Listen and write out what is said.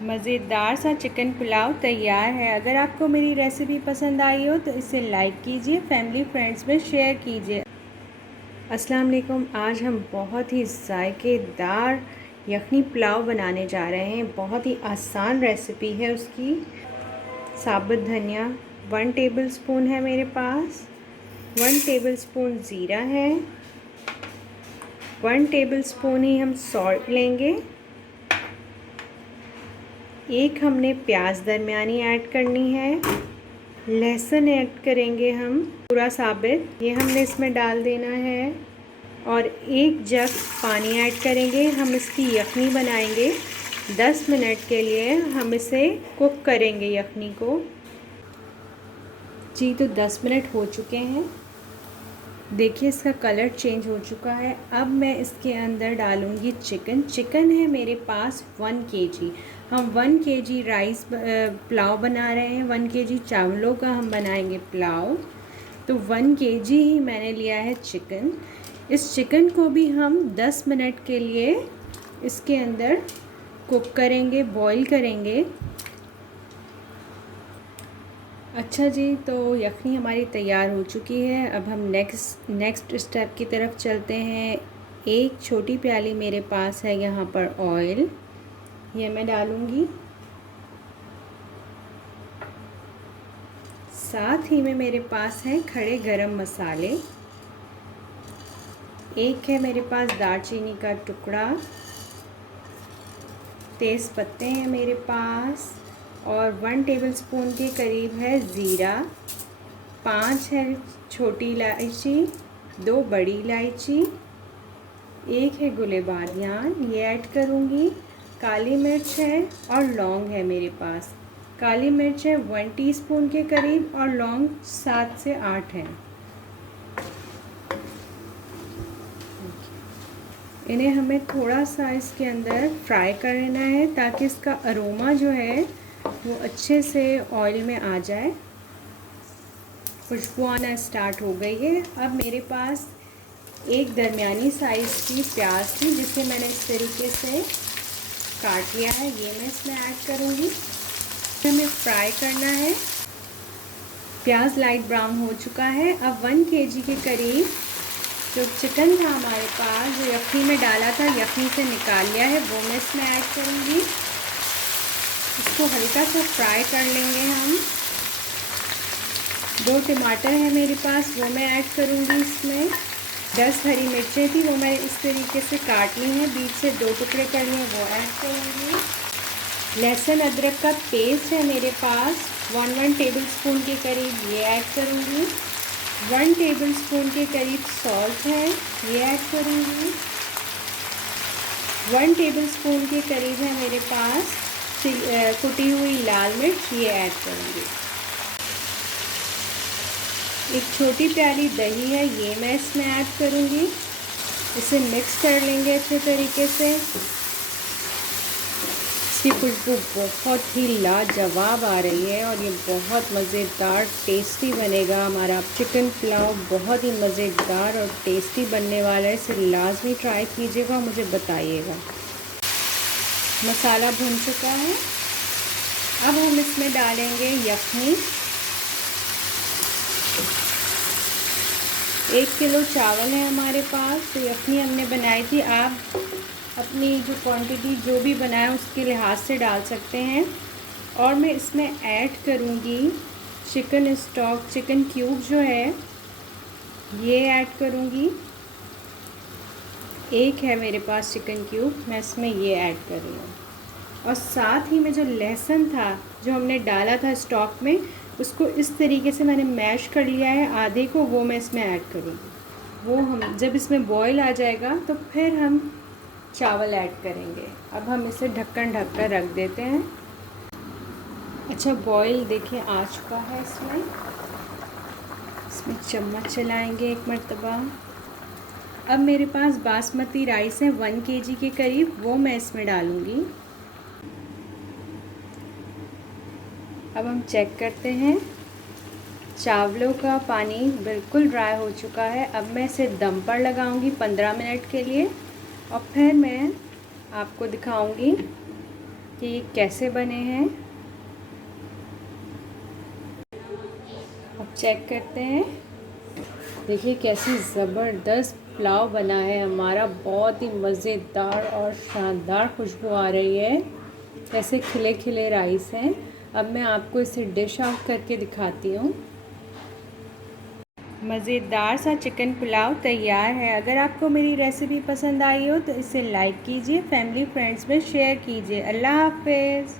मज़ेदार सा चिकन पुलाव तैयार है। अगर आपको मेरी रेसिपी पसंद आई हो तो इसे लाइक कीजिए, फैमिली फ्रेंड्स में शेयर कीजिए। अस्सलाम वालेकुम। आज हम बहुत ही जायकेदार यखनी पुलाव बनाने जा रहे हैं। बहुत ही आसान रेसिपी है उसकी। साबुत धनिया 1 टेबलस्पून है मेरे पास। 1 टेबलस्पून ज़ीरा है। 1 टेबलस्पून ही हम सॉल्ट लेंगे। एक हमने प्याज दरमियानी ऐड करनी है। लहसुन ऐड करेंगे हम पूरा साबित, ये हमने इसमें डाल देना है। और 1 जग पानी ऐड करेंगे। हम इसकी यखनी बनाएंगे। 10 मिनट के लिए हम इसे कुक करेंगे यखनी को। जी तो 10 मिनट हो चुके हैं। देखिए इसका कलर चेंज हो चुका है। अब मैं इसके अंदर डालूँगी चिकन है मेरे पास 1 केजी। हम 1 केजी राइस पुलाव बना रहे हैं। 1 केजी चावलों का हम बनाएंगे पुलाव। तो 1 केजी ही मैंने लिया है चिकन। इस चिकन को भी हम 10 मिनट के लिए इसके अंदर कुक करेंगे, बॉईल करेंगे। अच्छा जी, तो यखनी हमारी तैयार हो चुकी है। अब हम नेक्स्ट स्टेप की तरफ चलते हैं। एक छोटी प्याली मेरे पास है यहाँ पर ऑयल, ये मैं डालूँगी। साथ ही में मेरे पास है खड़े गरम मसाले। एक है मेरे पास दालचीनी का टुकड़ा। तेज़ पत्ते हैं मेरे पास। और 1 टेबलस्पून के करीब है ज़ीरा। 5 है छोटी इलायची, 2 बड़ी इलायची, 1 है गुले बादियान, ये ऐड करूँगी। काली मिर्च है और लौंग है मेरे पास। काली मिर्च है 1 टीस्पून के करीब और लौंग 7 से 8 हैं। इन्हें हमें थोड़ा सा इसके अंदर फ्राई करना है ताकि इसका अरोमा जो है वो अच्छे से ऑयल में आ जाए। खुशबू आना स्टार्ट हो गई है। अब मेरे पास एक दरमियानी साइज़ की प्याज थी जिसे मैंने इस तरीके से काट लिया है, ये मैं इसमें ऐड करूँगी। हमें फ्राई करना है। प्याज लाइट ब्राउन हो चुका है। अब 1 केजी के करीब जो चिकन था हमारे पास, जो यखनी में डाला था, यखनी से निकाल लिया है, वो मैं इसमें ऐड करूँगी। इसको हल्का सा फ्राई कर लेंगे हम। 2 टमाटर है मेरे पास, वो मैं ऐड करूँगी इसमें। 10 हरी मिर्चें थी, वो मैं इस तरीके से काट ली हैं, बीच से 2 टुकड़े कर लिए, वो ऐड करूँगी। लहसुन अदरक का पेस्ट है मेरे पास 1 टेबलस्पून के करीब, ये ऐड करूँगी। 1 टेबलस्पून के करीब सॉल्ट है, ये ऐड करूँगी। 1 टेबलस्पून के करीब है मेरे पास कुटी हुई लाल मिर्च, ये ऐड करूँगी। एक छोटी प्याली दही है, ये मैं इसमें ऐड करूँगी। इसे मिक्स कर लेंगे अच्छे तरीके से। इसकी खुशबू बहुत ही लाजवाब आ रही है और ये बहुत मज़ेदार टेस्टी बनेगा। हमारा चिकन पुलाव बहुत ही मज़ेदार और टेस्टी बनने वाला है। इसे लाजमी ट्राई कीजिएगा, मुझे बताइएगा। मसाला भुन चुका है। अब हम इसमें डालेंगे यखनी। 1 किलो चावल है हमारे पास, तो यखनी हमने बनाई थी। आप अपनी जो क्वांटिटी जो भी बनाए उसके लिहाज से डाल सकते हैं। और मैं इसमें ऐड करूँगी चिकन स्टॉक, चिकन क्यूब जो है, ये ऐड करूँगी। 1 है मेरे पास चिकन क्यूब, मैं इसमें ये ऐड कर रही हूँ। और साथ ही में जो लहसुन था जो हमने डाला था स्टॉक में, उसको इस तरीके से मैंने मैश कर लिया है आधे को, वो मैं इसमें ऐड करूँगी। वो हम जब इसमें बॉईल आ जाएगा तो फिर हम चावल ऐड करेंगे। अब हम इसे ढक्कन ढक कर रख देते हैं। अच्छा, बॉईल देखिए आ चुका है। इसमें चम्मच चलाएंगे 1 मरतबा। अब मेरे पास बासमती राइस है 1 केजी के करीब, वो मैं इसमें डालूँगी। अब हम चेक करते हैं। चावलों का पानी बिल्कुल ड्राई हो चुका है। अब मैं इसे दम पर लगाऊंगी 15 मिनट के लिए और फिर मैं आपको दिखाऊंगी कि ये कैसे बने हैं। अब चेक करते हैं। देखिए कैसी ज़बरदस्त पुलाव बना है हमारा, बहुत ही मज़ेदार और शानदार खुशबू आ रही है। कैसे खिले खिले राइस हैं। अब मैं आपको इसे डिश आउट करके दिखाती हूँ। मज़ेदार सा चिकन पुलाव तैयार है। अगर आपको मेरी रेसिपी पसंद आई हो तो इसे लाइक कीजिए, फैमिली फ्रेंड्स में शेयर कीजिए। अल्लाह हाफ़िज़।